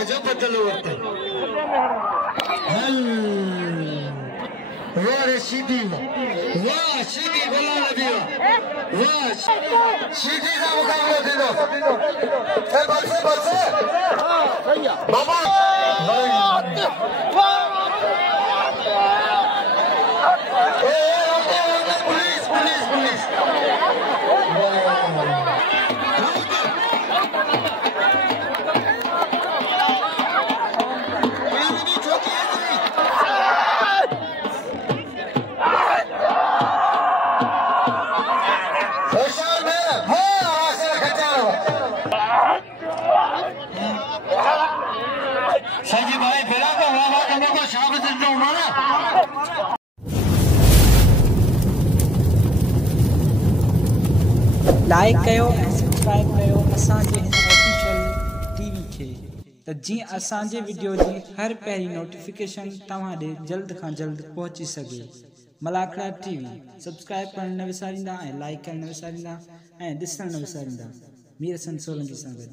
आजो बदल वक्त हल वाह रशीदी वाह शीदी बोला नबी वाह शीदी का मुकाबला दे दो ए बस हां सही है बाबा पुलिस पुलिस पुलिस सजी भाई फिरा को वाह कमो को शाबाश दो मारा लाइक कयो सब्सक्राइब कयो असांजे ऑफिशियल टीवी के त जी असांजे वीडियो जी हर पहली नोटिफिकेशन तव्हां ॾे जल्द खां जल्द पहुची सके। मलाखड़ा टीवी सब्सक्राइब करण न विसारींदा ऐं लाइक करण न विसारींदा ऐं ॾिसण न विसारींदा। मीर हसन सोलंकी सां गॾु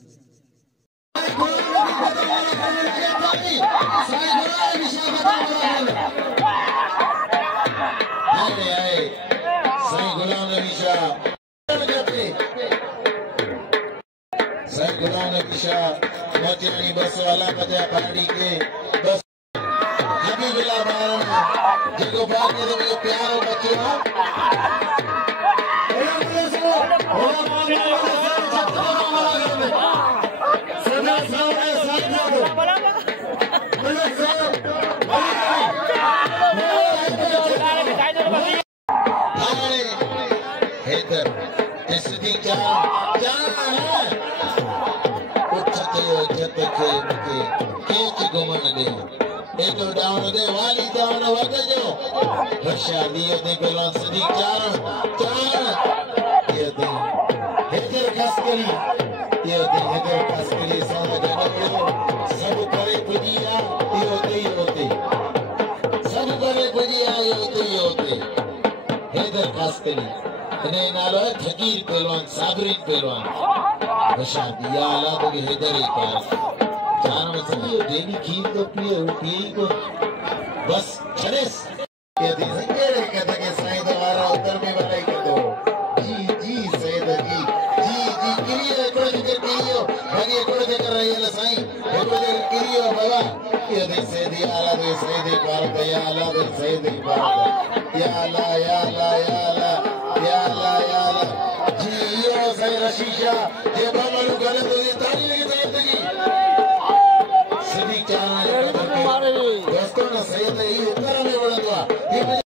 मोतियानी बस वाला बजा पहाड़ी के बस हबीबुल्लाह मारो जिको बात में तो प्यारो बच्चों शादी पहला सदी चार सब करे पुजिया सब करे पुजिया हैदर खासकरी इन्हें नालो है फकीर पहलवान साबरीन पहलवान शादी या अल्लाह तो हैदर ही पास चार में सभी डेली खीर तो पिए को बस छड़ेस कहते के साईं दवारा उतर में बताई कर दो जी जी सैयद जी जी जी किरियो एकड़ो जे किरियो भागी एकड़ो जे कर रही है साईं एकड़ो जे किरियो बाबा ये दे सैयद आला दे सैयद पार या अल्लाह दे सैयद पार या अल्लाह या अल्लाह या अल्लाह या अल्लाह या अल्लाह जी यो सैयद रशीशा ये बाबा नु गले तो ये ताली लगी तरफ जी सदी चार दोस्तों ना सैयद ये उतर में बड़ा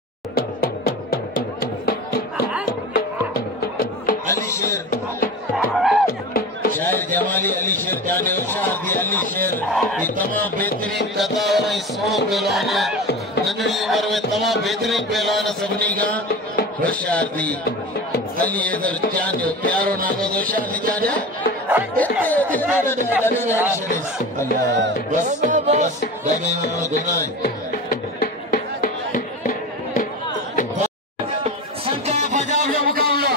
तमाम बेहतरीन कथा और सो पहलवान नंढड़ी उम्र में तमाम बेहतरीन पहलवान सभिनी का होशियार थी अली हैदर चांद जो प्यारो नालो तो शादी चांदा अल्लाह बस बस गने में गुनाह संता पंजाब का मुकाबला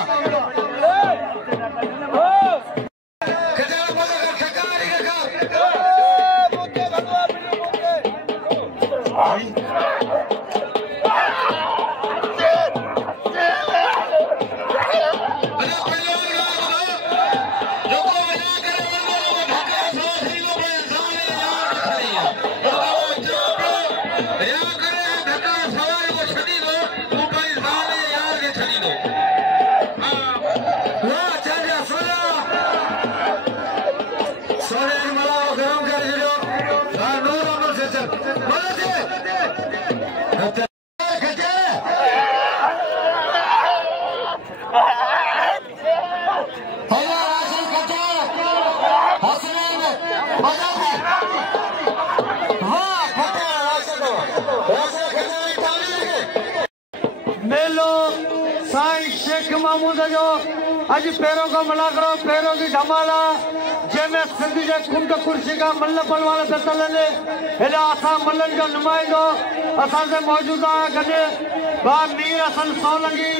मेलो साईं शेख महमूद जो अज पैरों का मना करो पैरों की धमाला जैमें सिंधी जे कुंड कुर्सी का मल्ल पलवान दतलने हेला असा मल्लन जो नुमाइंदो असा से मौजूद है गने बा मीर हसन सोलंकी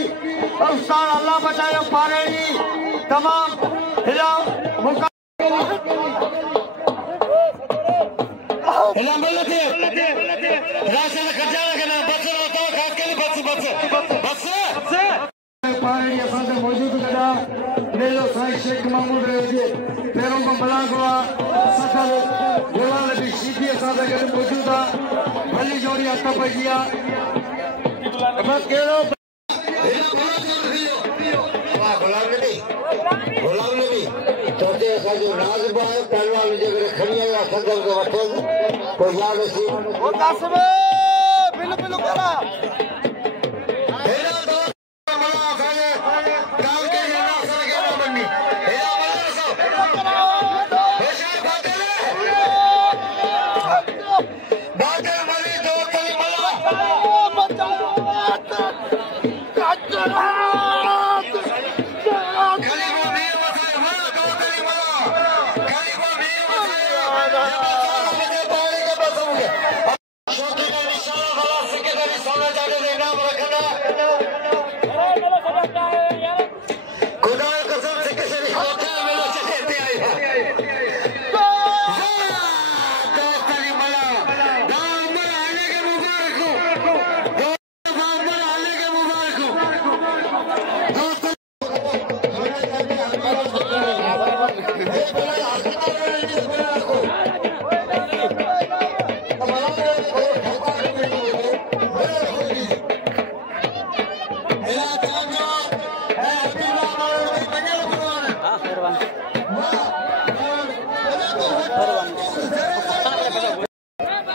उस्ताद अल्लाह बचायो पारेड़ी तमाम हेला इलामल के राशन खर्चा लगना बस तो खास के बस पानी असांखे मौजूद करा मेलो साईं शेख महमूद रहे पेरों को बलागवा सकल गुलाल भी सीधी असांखे गॾु मौजूद आहे भली जोड़ी हथ पइजी आहे बस कहिड़ो गुलाम नबी तोते असांजो राज बि आहे पहलवान जेकर खणी आयो आहे संदल खे वठे कोई यादि अची ओ कासिम बिल बिल करा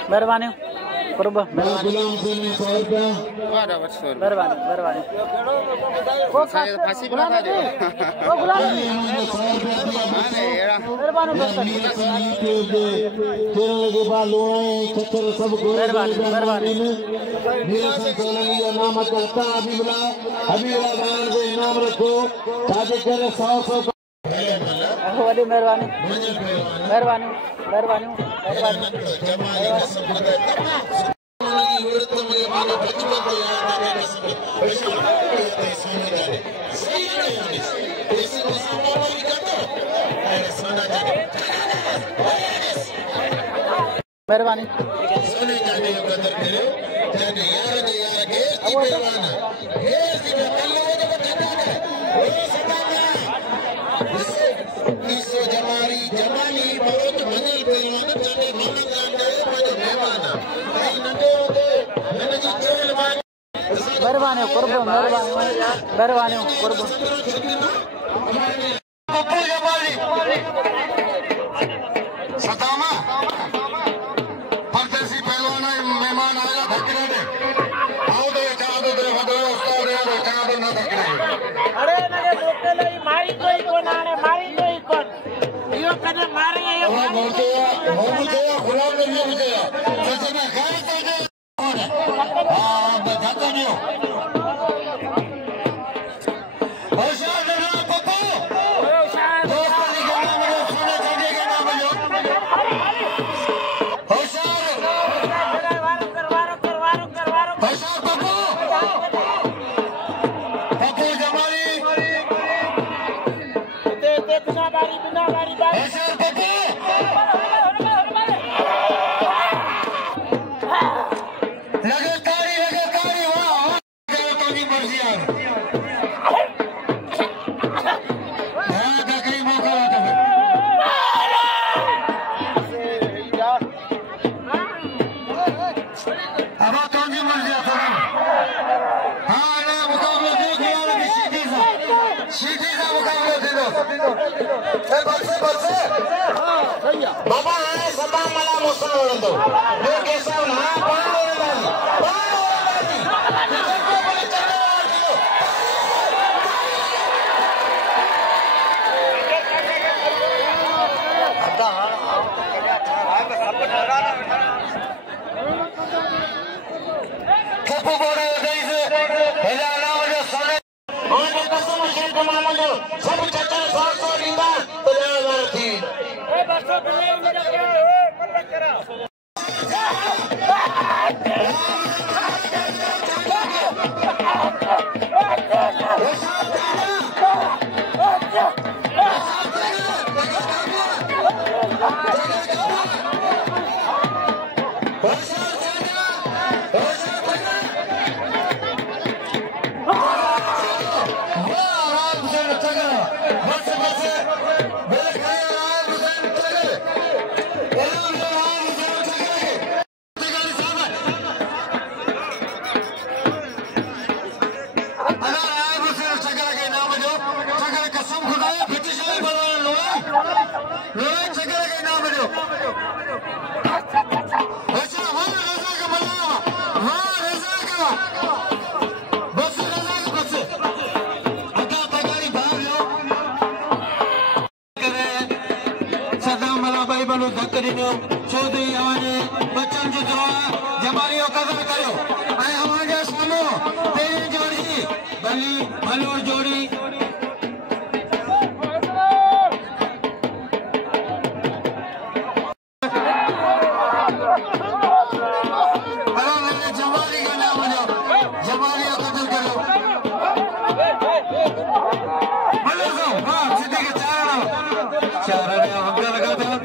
मेहरबानी कुर्ब गुलाम हुसैन ने 100 रुपया मेहरबानी वो फांसी बना दे वो गुलाम लगे बालों चक्कर सब मेहरबानी इनाम करता अभी इनाम रखो ताकि करे 100 वॾी मेहरबानी मेहरबानी मेहरबानी कुर्ब मेहरबानी कुर्ब सदामा परदेसी पहलवान मेहमान आया धक्के दे आओ दे चाह दो वडो उस्ताद दे चाह दो ना धक्के अरे नगे लोके लई मारी कोई कोनाने मारी कोई कोन यो कने मारे यो मोटे गुलाम नबी मुझे सच में गाय दे हां धक्का नहीं होशियार ना पप्पू होशियार दोस्त की नाम लो सोने चांदी के नाम लो होशियार होशियार पप्पू जमाली ते बिना बारी होशियार पप्पू लगे कारी वाह करो तो की मर्जी आ हां तकरीब मौका होता है अब तो की मर्जी आता है हां ना मुकाबला जो किया है सीधी सा मुकाबला दे दो ए बच्चे हां भैया बाबा है सदा मला मुसल वळंदो जो केसा ना सब चाचा 100 लींदा तो जाना थी ए बसो बिल्ले उनके ए मत करा चौधरी बच्चन जो जमारी कदर करो हमारे सामो तेरी जोड़ी भली भलोर जोड़ी जमारी का नाम लो जमारी कदर करो भले को हाँ सीधे के चार हफ्ता लगा था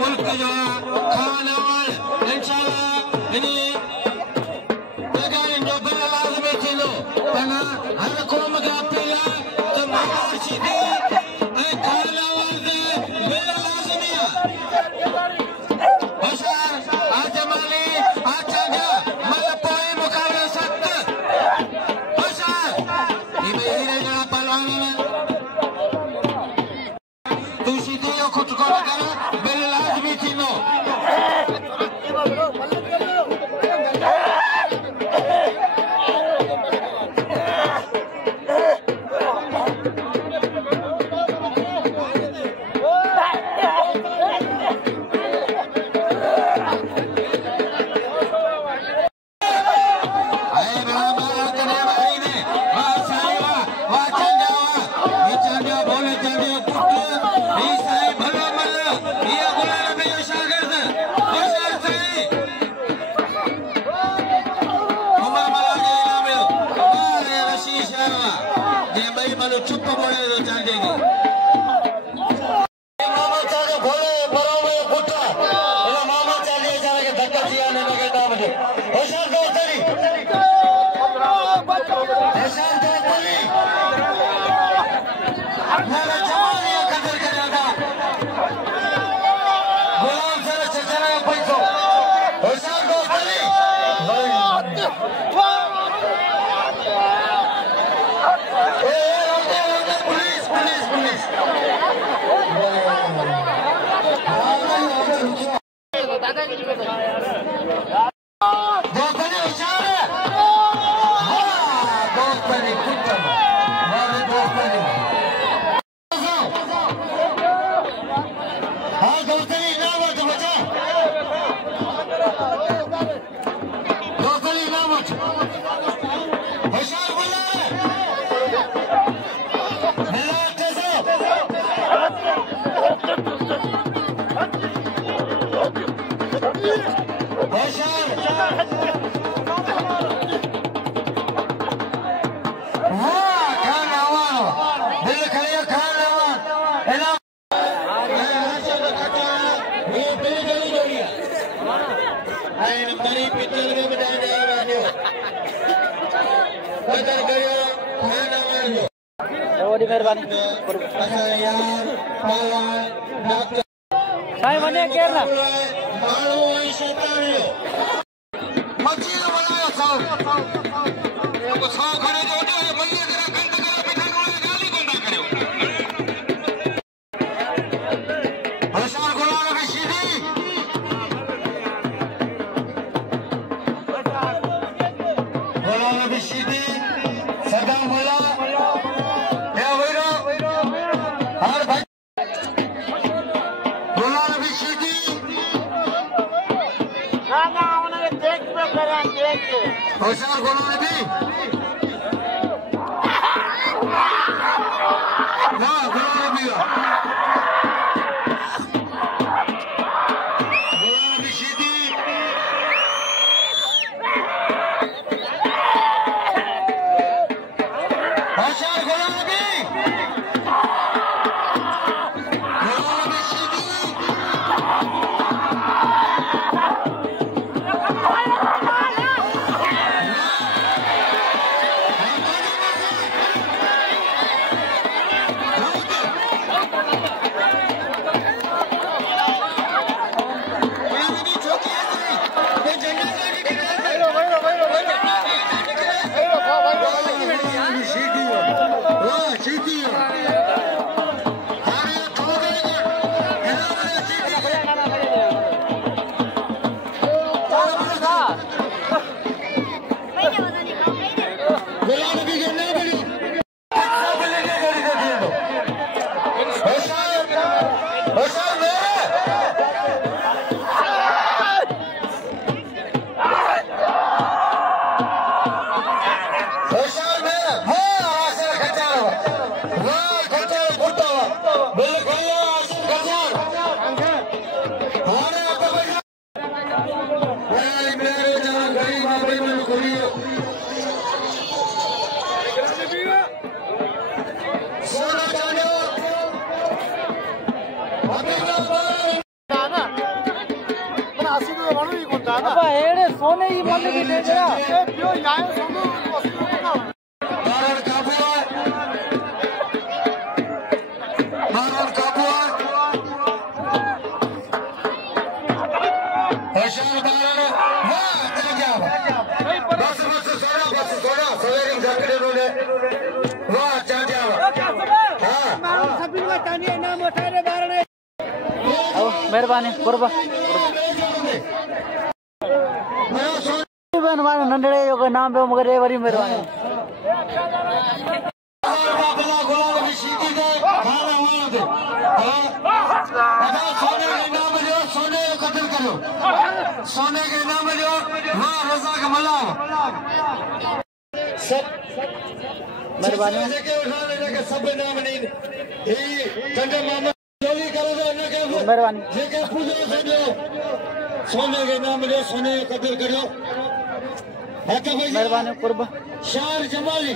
मुल्क जो खान लाज़मी थींदो हर क़ौम खे अपील आहे त मालार शीदी ऐं खान लाज़मी होशियार आजमाली आचार्य मल पोइ मुक़ाबले सख्त होशियार हीरे जड़ा पहलवान तू शीदी जो खुटको न कर बिल लाज़मी थींदो चुप बोले तो चल देंगे मामा चाचा बोले बराबर फुटा ये मामा चाचा जाने के धक्का दिया ने लगे ना मुझे होशियार दोस्तरी होशियार दोस्तरी मेरा जमानी कदर करेगा गुलाम सर चचरा पैसो होशियार दोस्तरी मेहरबानी मुकाबला करें देख के होशियार गोला नबी वाह गोला नबी सीधी होशियार गोला नबी सोने ही बोल भी दे जरा मेहरबानी नंढड़े जो नाम पे मगर वरी मेहरबानी सोने के नाम जो वाह रजा का मला सब मेहरबानी सब नाम नहीं ठंडे मोहम्मद जोली करो मेहरबानी सोने के नाम जो सोने को कदर करो मेहरबानी कुर्ब शार जमाली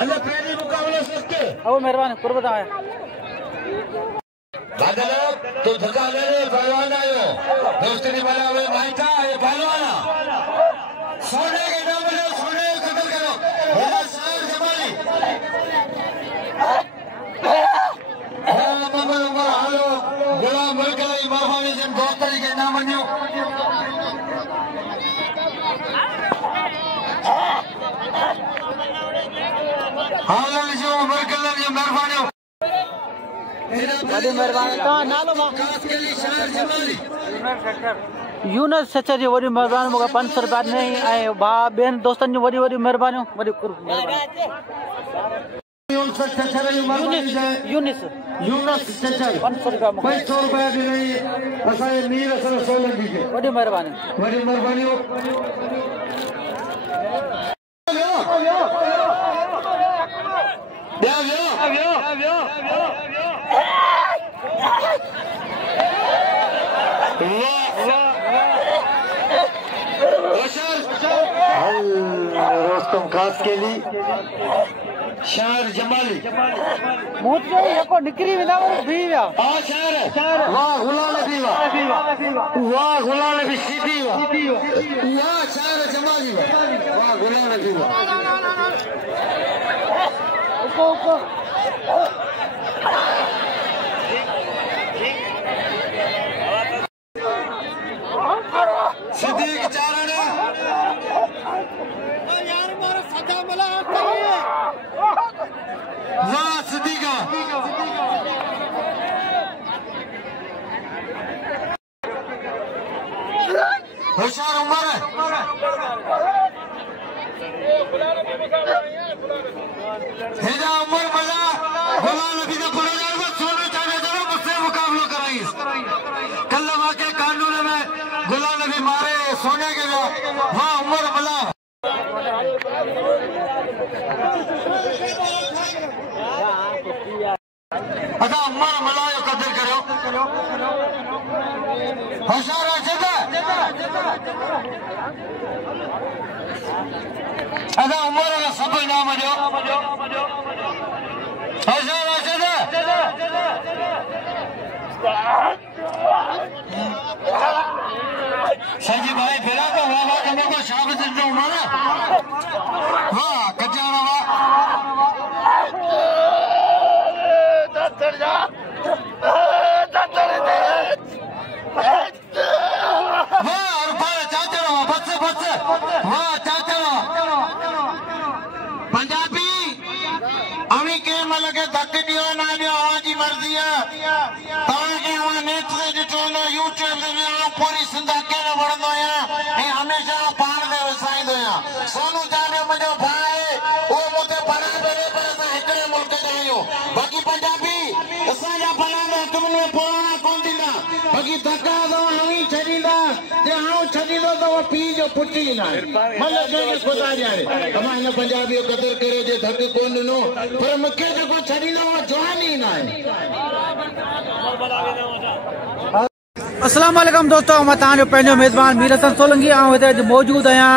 अल्लाह पहले मुकाबला सस्ते ओ मेहरबानी कुर्ब दा दादा तो धक्का ले रे पहलवान आयो दोस्त ने बोला वे भाई था ये पहलवान सोने के नाम जो सोने को कदर करो बोला शार जमाली हालो गुलाम मुल्कलाई माफानी जन दोस्तरी के नाम बनियो हालो जो मुल्कलाई ये मेहरबानी वडी मेहरबानी तो नालो खास के लिए शार जमाली यूनस सच्चा जी वडी मेहरबानी मगर 500 रुपया नहीं आए बा बेन दोस्तन जी वडी वडी मेहरबानी वडी कुर्ब यूनिस चचा 500 रुपया 500 रुपया भी नहीं असांजे मीर असल सोलन दीजिए वडी मेहरबानी रोस्तम खास के लिए शार जमाली मूत जो यको निकरी विदा भी विया शार वाह गुलाम नबी वाह गुलाम नबी सीधी वाह शार जमाली वाह गुलाम नबी उको सिद्दीक चारण यार मारा सदा मला वाह सिद्दीका होशियार उमर हेजा उमर मजा गुलाम नबी का पुराना सोने चाहे मुझसे मुकाबला कराई कल वाके कानून में नबी मारे सोने के वाह उमर मला अच्छा उमर मला जो कदर करो होशियार अच्छा उमर का सब नाम जो सजी भाई फिरा तो वाह कमो को शाबाश दो मारा वाह कचारा वाह दत्तर जा दत्तर दे वाह और पर चाचरो बस वाह चाचरो पंजाबी अमी के मलके धक दियो ना दियो आवाजी मर्जी है ताकि हम नेत्र दितो ना यूट्यूब दे में पूरी सिंधा के वड़नो है ए हमेशा पाण दे वसाई दो या सोनू जाने मजो भाई ओ मोते बना बेरे पर सा एकरे मुल्क जायो बाकी पंजाबी असा जा बनांदा तुमने पोना कोन दिंदा बाकी धक्का दो हमी छडींदा जे हाउ छडींदो तो वो पी जो पुटी ना मतलब के खुदा जाने तमाने पंजाबी कदर करे जे धक कोन नो पर मुखे जो को छडींदो वो जवानी ना है। अस्सलाम वालेकुम दोस्तों मैं ताजो पंहिंजो मेज़बान मीर हसन सोलंकी हिते मौजूद आहियां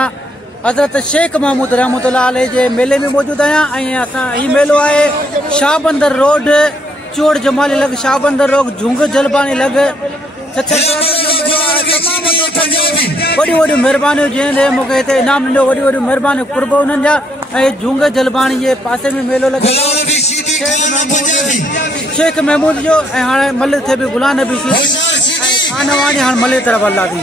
हज़रत शेख महमूद रहमतुल्लाह अलैह जे मेले में मौजूद आहियां असां ही मेलो आहे शाहबंदर रोड चोड़ जमाली लग शाहबंदर रोड झुंग जलबानी लग वॾी वॾी महिरबानियूं जंहिं मूंखे हिते इनाम ॾिनो वॾी वॾी महिरबानियूं कुर्ब उन्हनि जा ऐं झुंग जलबानी जे पासे में मेलो लॻियल शेख महमूद जो ऐं हाणे मल थिए बि गुलाम नबी हाणे मले तरफ़ हला थी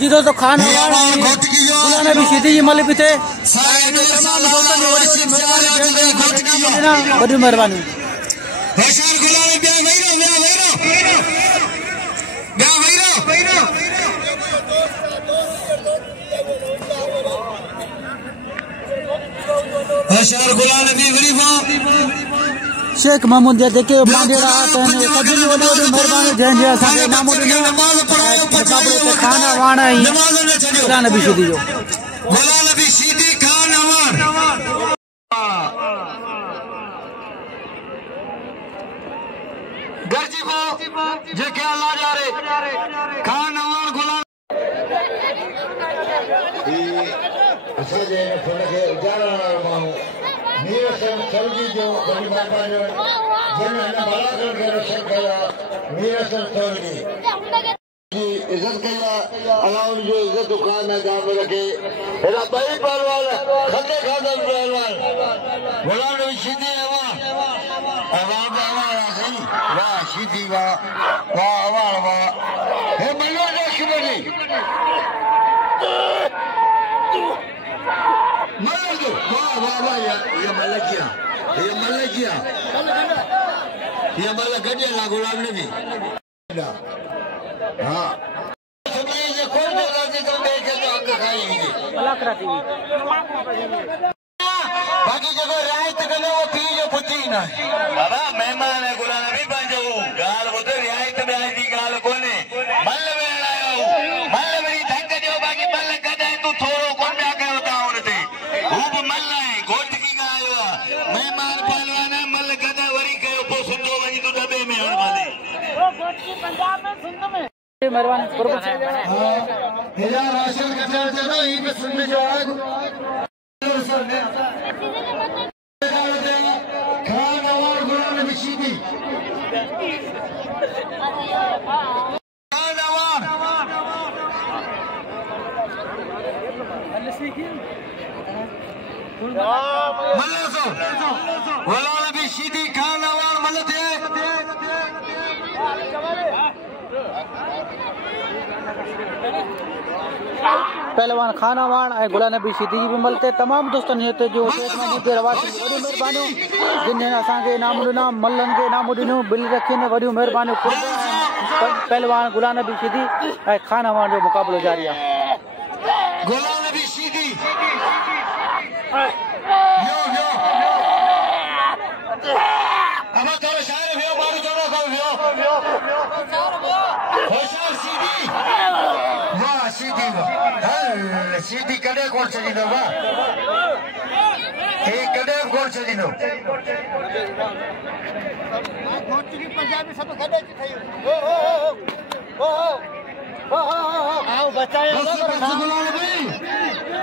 जी दोस्तों खाना गुलाम नबी सीधी जी मल भी थे बड़ी मेहरबानी शेख महमूद जा जेके मांडेड़ा आहिनि सभिनी वॾी वॾी महिरबानी जंहिंजे असांखे इनाम ॾिनो मुक़ाबले ते खान अवान ऐं गुलाम नबी सीधी जो गर्जी को जेके अल्लाह जा रे खान अवान गुलाम असांजे फल खे उजाड़ण वारो माण्हू मीर हसन सोलंकी जो बड़ी महिरबानी जंहिंमें हिन बलागढ़ खे रोशन कयो आहे मीर हसन सोलंकी जी इज़त कई आहे अलाह उनजो इज़त दुकान में जाम रखे हेॾा ॿई पहलवान खटे खाधल पहलवान गुलाम नबी सीधी वाह सीधी वाह वाह अवाड़ वाह हे मल्लो जो शिवजी मल्लो वाह वाह वाह ये मलकिया ये मल गड्डे ला गुलाम नबी हां सभी ये कौन बोला कि तुम देखे तो हक खाएंगे बाकी जगह रायत कने वो पी जो पुती ना बाबा मेहमान है गुलाम नबी पंजो गाल बोते रायत में आई दी गाल कोने मल में आयो मल मेरी धक जो बाकी मल कदे तू थोड़ो कोन में आके होता उनते खूब मल है गोट की गायो मेहमान पहलवान मल कदे वरी कयो पो सुंदो वनी तो डबे में हण वाले वो गोट की पंजाब में सुंद में मेहरबानी कुर्ब हेरा राशन कचा चलो ई पे सुन जो है खान अवान गुलाम नबी सीधी खान अवान मल्लो गुलाम नबी सीधी खान अवान मल थे पहलवान खान अवान ऐं गुलाम नबी सीधी भी मलते तमाम दोस्तनि हिते जो शेख महमूद जे रवाज वॾियूं महिरबानियूं जिन्हनि असांखे इनाम ॾिना मल्लनि खे इनाम ॾिनियूं बिल रखियुनि वॾियूं महिरबानियूं पहलवान गुलाम नबी सीधी ऐं खान अवान जो मुक़ाबलो जारी आहे गुलाम नबी सीधी यो यो सीधी कॾहिं कोन छॾींदो वाह हे कॾहिं कोन छॾींदो पंजाबी सभु गॾु अची ठही आओ बचाए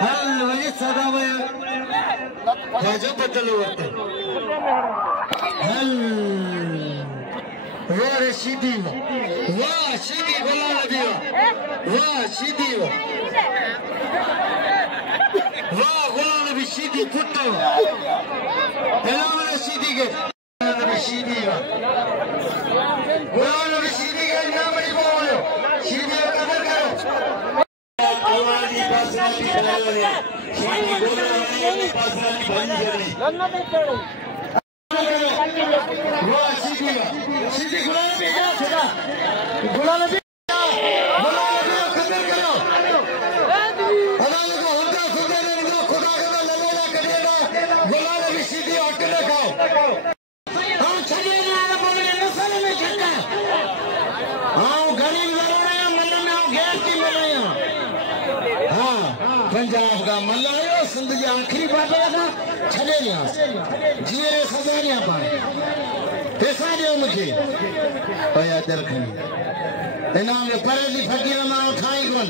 हल वही सदा में जो बदलो वक्त हल वाह सीधी वाह सीधी बोला नबी वाह सीधी वाह गुलाम नबी सीधी पुट्टो पहला सीधी के नबी सीधी गुलाम नबी सीधी के नाम नहीं बोलो सीधी का कदर करो आवाज़ी पर्सनालिटी बनाओ सीधी गुलाम नबी पर्सनालिटी बन गई लन्ना पे चढ़ो वाह सीधी गुलाम नबी जा सदा गुलाम नबी कदर करो अल्लाह को होता खुदा ने खुदा का ललेला करेगा गुलाम नबी सीधी हट लगाओ हम छड़े ना बोले नसल में छक्का हां गरीब लड़ने मन में गैर की मनाया हां पंजाब का मल्लायो सिंध के आखिरी बाबा का छड़े ना जीरे खजानिया पर पैसा दियो मुझे ओया दरखनी इनाम के परेली फकीर ना खाई कोन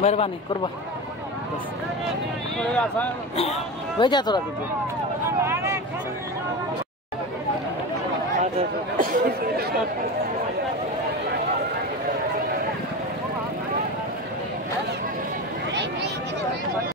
मेहरबानी कुर्बा भेजा थोड़ा वीडियो